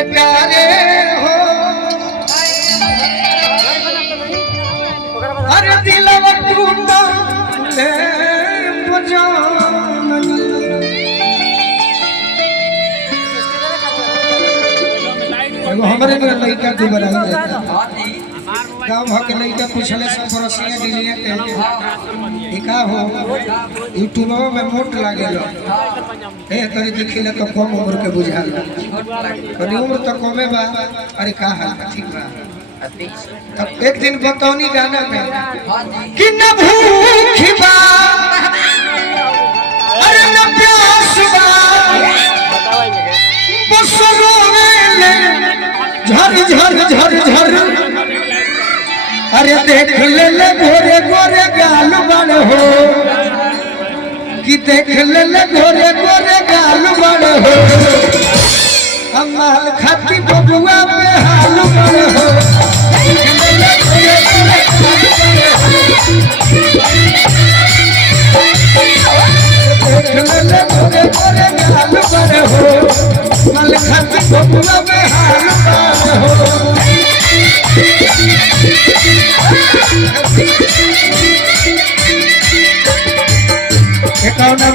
बेकारे हो अरे दिलवा टूटा ले हमारे लड़का दुबारा गाँव भर के लड़का पूछले सब पड़ोसिया दिलिया का हो यूट्यूब में मोट लागे तरी देखिले तो कम उम्र के बुझा तरी उम्र तो कमे बा अरे का हाल ठीक बा तब एक दिन बतौनी गाना में कि न भूखी बा अरे न प्यास बा बस रोवे झर झर झर झर अरे देख ले गोरे गोरे गाल बन हो कि देख ले गोरे गोरे गाल बन हो अमाल खाती बबुआ पे हाल बन हो देख ले गोरे गोरे गाल बन हो अमाल खाती बबुआ पे हाल बन हो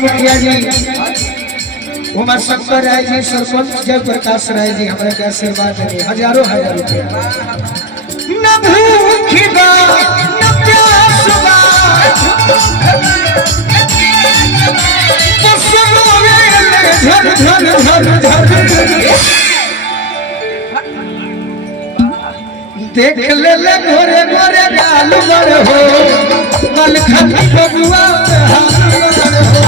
मुखिया जी उमा शंकर राय जी सरपंच जयप्रकाश राय जी हमारे के आशीर्वाद देंगे हजारों हजार रुपया न भूखी बा न प्यास बा बस रोवे झर झर झर झर देख ले गोरे गोरे गाल बर हो मल खती बबुआ पे हाल बर हो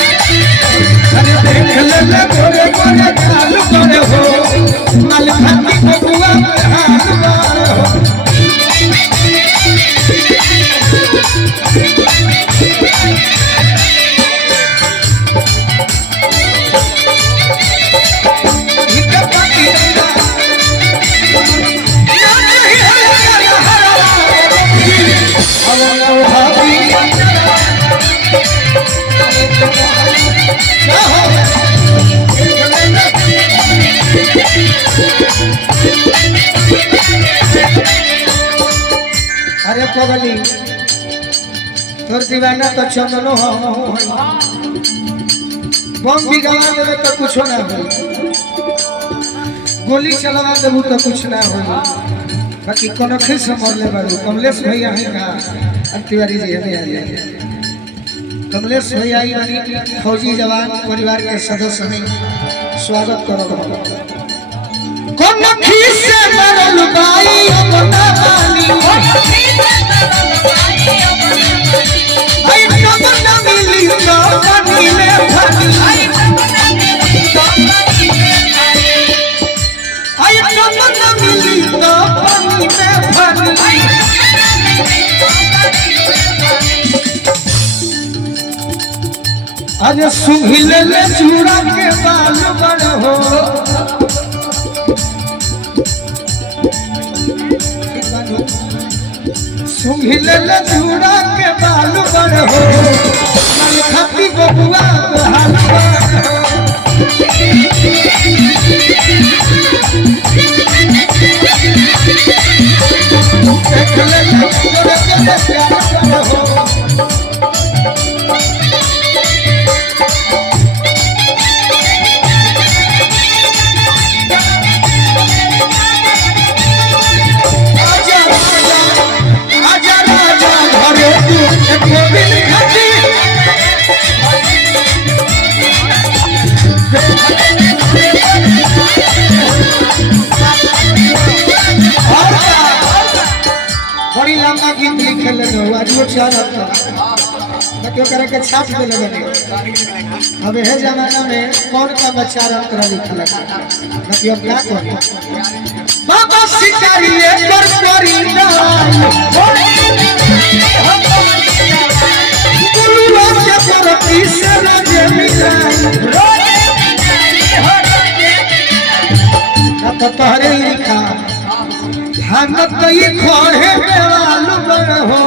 अरे देख ले गोरे गोरे गाल बर हो मल खती बबुआ पे हाल बर हो अरे पगली तोर दीवाना तो चंदनो हो बम भी गवा देवे तो कुछ ना हो गोली चलवा देबू तो कुछ ना हो बाकी कोनो खिस मरले बारू कमलेश भैया है का तिवारी जी हमें आ जाए कमलेश भैया यानी फौजी जवान परिवार के सदस्य हैं स्वागत करो कौन खिस मरल बाई अपना पानी आई नमन न मिली तो पानी में फनी आई नमन न मिली तो पानी में फनी आज सुंघिल ले चूड़ा के बाल बड़ हो सुंघिल ले चूड़ा के बाल बड़ हो मल खती बबुआ पे हाल बड़ हो देख ले गोरे गोरे प्यार बड़ हो बड़ी लंबा गीत लिखे लगे आज वो चालत क्यों करे के छाप दे लगे अब है जमाना में कौन का बच्चा रंग लिखा लगा क्यों क्या करे बाबा शिकारी कर करी ना गुलुआ के परती से लगे मिलाई तो तोहरे लिखा ध्यान कई खोहे देवाल बड़ हो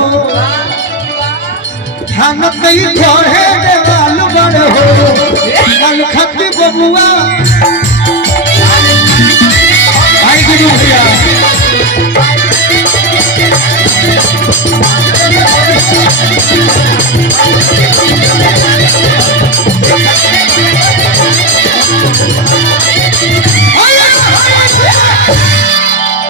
ध्यान कई खोहे देवाल बड़